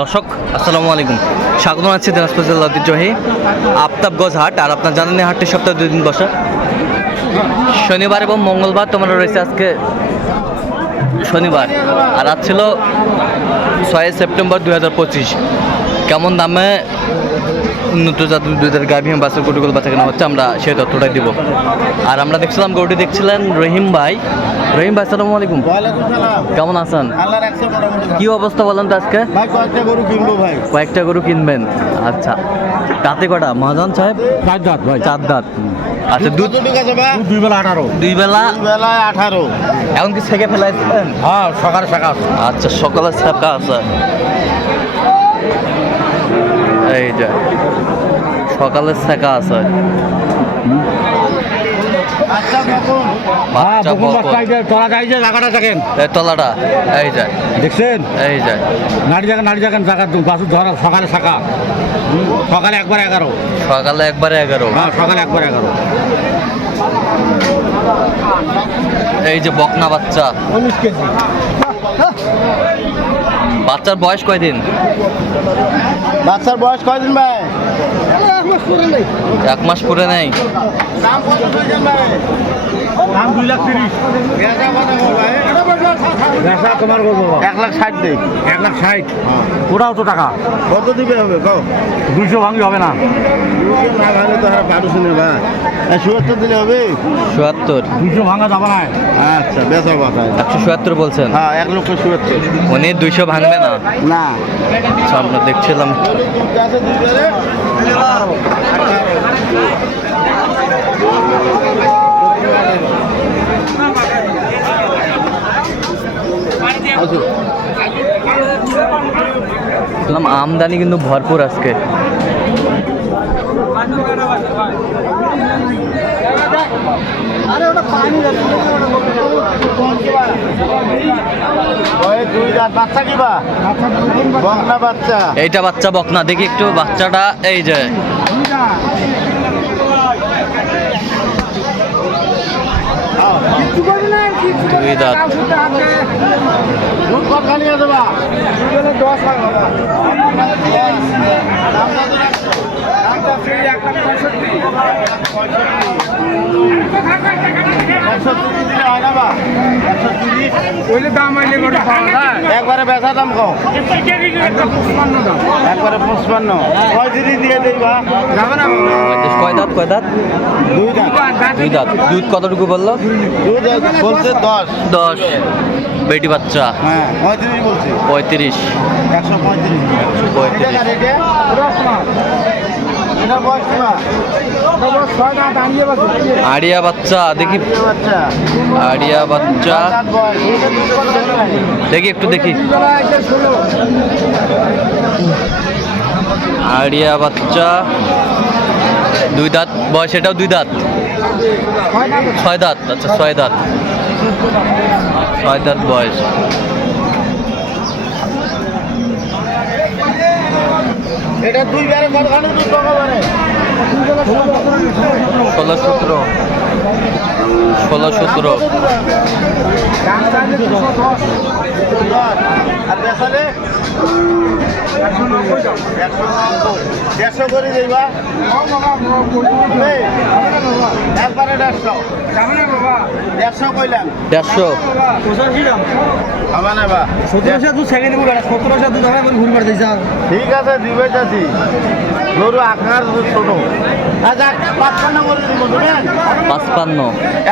দর্শক, আসসালামু আলাইকুম। স্বাগত আছি দিনাজপুর জেলা ঐতিহ্যবাহী আফতাবগঞ্জ হাট আর আপনার জানেন হাটটি সপ্তাহে দুই দিন বসে। শনিবার এবং মঙ্গলবার তোমার রয়েছে আজকে শনিবার। আর আজ ছিল ছয় সেপ্টেম্বর দু হাজার পঁচিশ। কেমন দামে উন্নত জাতের দুধের গাভী বাসের গরুগুলো বাচ্চা কেনা হচ্ছে আমরা সেই তথ্যটাই দিব। আর আমরা দেখছিলাম গরুটি দেখছিলেন রহিম ভাই। রহিম ভাই সালামু আলাইকুম। কেমন আছেন? কি অবস্থা বলেন তো আজকে? কয়েকটা গরু কিনবো ভাই। কয়েকটা গরু কিনবেন? আচ্ছা। তাতে কটা? মহাজন সাহেব? চার দাঁত ভাই। চার দাঁত। আচ্ছা দুধ দুই বেলা আঠারো। দুই বেলা? আঠারো। এখন কি ছেঁকে ফেলাইছেন? হ্যাঁ সকালে সকাল আচ্ছা সকালে ছাপকা আছে এই যে সকালে ছাকা আছে আচ্ছা দেখুন বাচ্চা বকন। তোলা যায় যে জায়গাটা দেখেন। এই তলাটা এই যায় দেখছেন? এই যায় জায়গা বাসু ধরা সকালে শাখা। সকালে একবার এগারো। সকালে একবারে এগারো। হ্যাঁ সকালে একবার এগারো। এই যে বকনা বাচ্চা। উনিশ কেজি। বাচ্চার বয়স কয়দিন? বাচ্চার বয়স কয়দিন ভাই? এক মাস পুরে নেই। এক লাখ ষাট দেই এক লাখ ষাট। ওটাও তো টাকা। কত দিবে হবে? কও। দুইশো ভাঙি হবে না। দুইশো না ভাঙলে তো আর বারোশো নেবা সুয়াত্তর দিলে হবে? চুয়াত্তর দুইশো ভাঙা যাবে না। আচ্ছা কথা একশো চুয়াত্তর বলছেন? হ্যাঁ এক লক্ষ উনি দুইশো ভাঙবে না? না। আচ্ছা, আমরা দেখছিলাম। দেখলাম আমদানি কিন্তু ভরপুর আজকে দুই রাত বাচ্চা কিবা বকনা বাচ্চা এইটা বাচ্চা বকনা দেখি একটু বাচ্চাটা এই যে। দুই দাঁত। দশ একবারে বেচা দাম কম। একবারে পঁচপান্ন। পঁয়ত্রিশ দিয়ে কয় দাঁত? কয় দাঁত? দুই দাম দুই দাঁত। দুধ কতটুকু বলল? দুধ বলছে দশ। দশ। বেটি বাচ্চা? হ্যাঁ পঁয়ত্রিশ বলছে। পঁয়ত্রিশ। একশো পঁয়ত্রিশ। পঁয়ত্রিশ এটা বয়স কিবা ছয় দাঁত দাঁড়িয়ে বাজে আড়িয়া বাচ্চা। দেখি। আড়িয়া বাচ্চা? দেখি একটু দেখি। আড়িয়া বাচ্চা। দুই দাঁত বয়স এটাও দুই দাঁত। ছয় দাঁত আচ্ছা ছয় দাঁত। ছয় দাঁত বয়স। এটা দুই বারে কতখানি দুধ পাবো মানে। ষোলো সতেরো। ষোলো সতেরো। দেড়শো। করে দিবা একবারে দেড়শো দেড়শো কইলাম দেড়শো হবে না বা। সতেরোশো দুধ ছেড়ে দেবো সতেরোশো দুধ হবে বলে ঘুরে বেড়াতে যা ঠিক আছে দিবে চাচি। গরু আকার ছোট। পাঁচপান্ন করে দিব পাঁচপান্ন।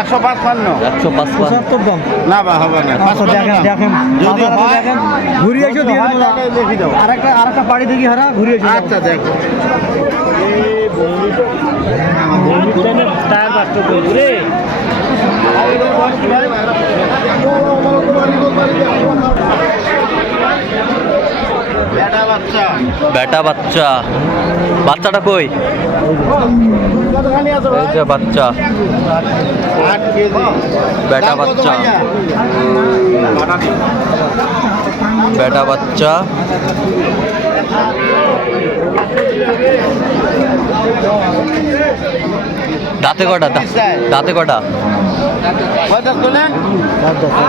একশো পাঁচপান্ন। একশো পাঁচপান্ন। পঁচাত্তর দাম। না বা হবে না। আচ্ছা দেখেন। যদি বাজারে হয় দেখেন ঘুরিয়ে এসে দিয়ে দেবো। তাহলে লিখে দাও আর একটা আর পাড়ি দেখি হারা ঘুরিয়ে এসে আচ্ছা দেখো। বেটা বাচ্চা বেটা বাচ্চা। বাচ্চাটা কই? এই যে বাচ্চা। বেটা বাচ্চা। বেটা বাচ্চা। দাঁতে কটা দাঁতে কটা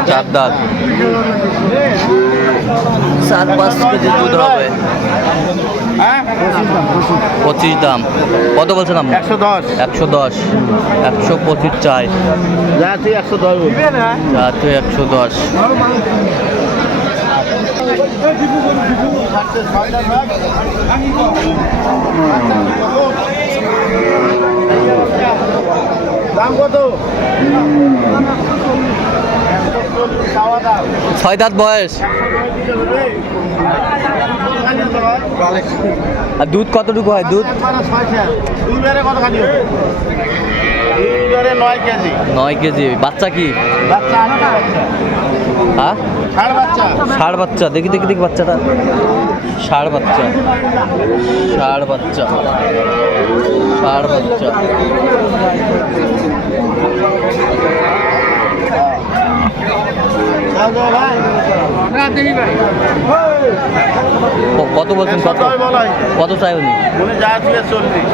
চার দাঁত। চার পাঁচ কেজি দুধ হবে। হ্যাঁ? পঁচিশ দাম। কত বলছেন আপনি? একশো দশ। একশো দশ। একশো পঁচিশ চাই। যাচ্ছি একশো দশ যাতে একশো দশ। দাম কত? ছয় দাঁত বয়স। আর দুধ কতটুকু হয়? দুধ? নয় কেজি। বাচ্চা কি? হ্যাঁ? ষাড় বাচ্চা। দেখি দেখি দেখি বাচ্চাটা। ষাড় বাচ্চা। ষাড় বাচ্চা। ষাড় বাচ্চা। কত বলছেন কত? কত চাই উনি? উনি যা ছিল চল্লিশ।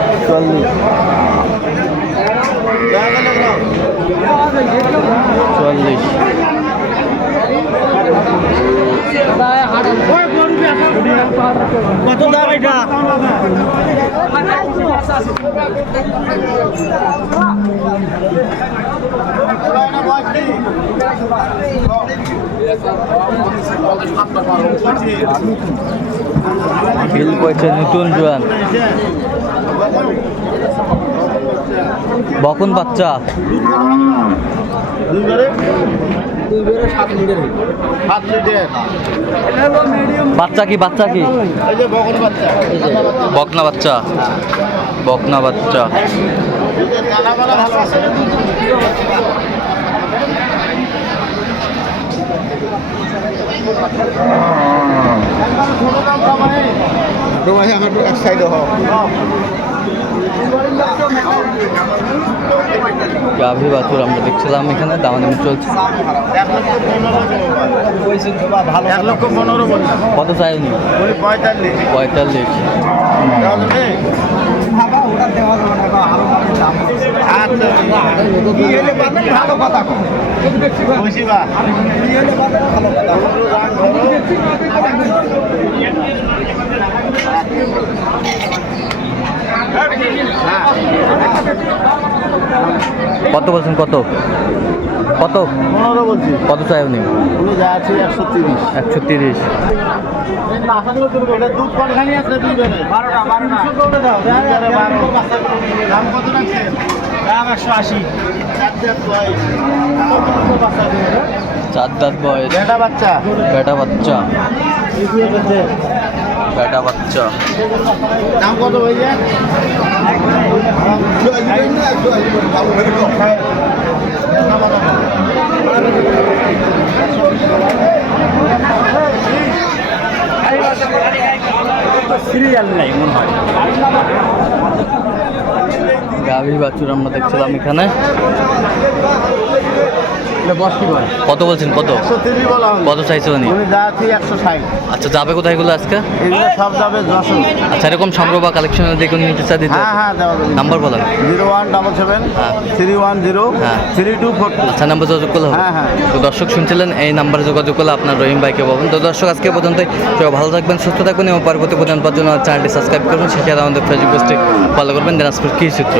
চল্লিশ। কত দাম এটা? বিল করেছে নতুন জোয়ান। বকুন বাচ্চা। বাচ্চা কি বাচ্চা কি? বকনা বাচ্চা। বকনা বাচ্চা বকনা বাচ্চা দুধের কালা বালা ভালো আছে ছোট দাম কমাই তোমার আমার এক সাইডে হোক গাভী বাছুর আমরা দেখছিলাম এখানে দামাদামি চলছে কত চাই উনি উনি পঁয়তাল্লিশ। পঁয়তাল্লিশ? আচ্ছা। ভালো কথা কত বলছেন কত? কত? পনেরো বলছি। কত চাই উনি উনি যা আছে একশো তিরিশ। একশো তিরিশ। দাম একশো আশি। চার দাঁত বয়স। বেটা বাচ্চা। বেটা বাচ্চা। বেটা বাচ্চা। দাম কত হয়ে সিরিয়াল নাই মনে হয়। গাভী বাছুর আমরা দেখছিলাম এখানে। কত বলছেন কত? কত চাইছে উনি? আচ্ছা যাবে কোথায় এগুলো আজকে? সব যাবে আচ্ছা এরকম সংগ্রহ বা কালেকশনের দিকে নিতে চা দিতে? হ্যাঁ হ্যাঁ নাম্বার বলেন জিরো ওয়ান ডাবল সেভেন হ্যাঁ। থ্রি ওয়ান জিরো হ্যাঁ। থ্রি টু ফোর আচ্ছা নাম্বার যোগাযোগ করলে হবে। হ্যাঁ, হ্যাঁ। তো দর্শক শুনছিলেন এই নাম্বারে যোগাযোগ করলে আপনার রহিম ভাইকে পাবেন তো দর্শক আজকে পর্যন্ত সবাই ভালো থাকবেন সুস্থ থাকবেন এবং পরবর্তী পর্যন্ত জন্য চ্যানেলটি সাবস্ক্রাইব করবেন। সেখানে আমাদের ফেসবুক পোস্টে ফলো করবেন। দিনাজপুর কৃষি চিত্র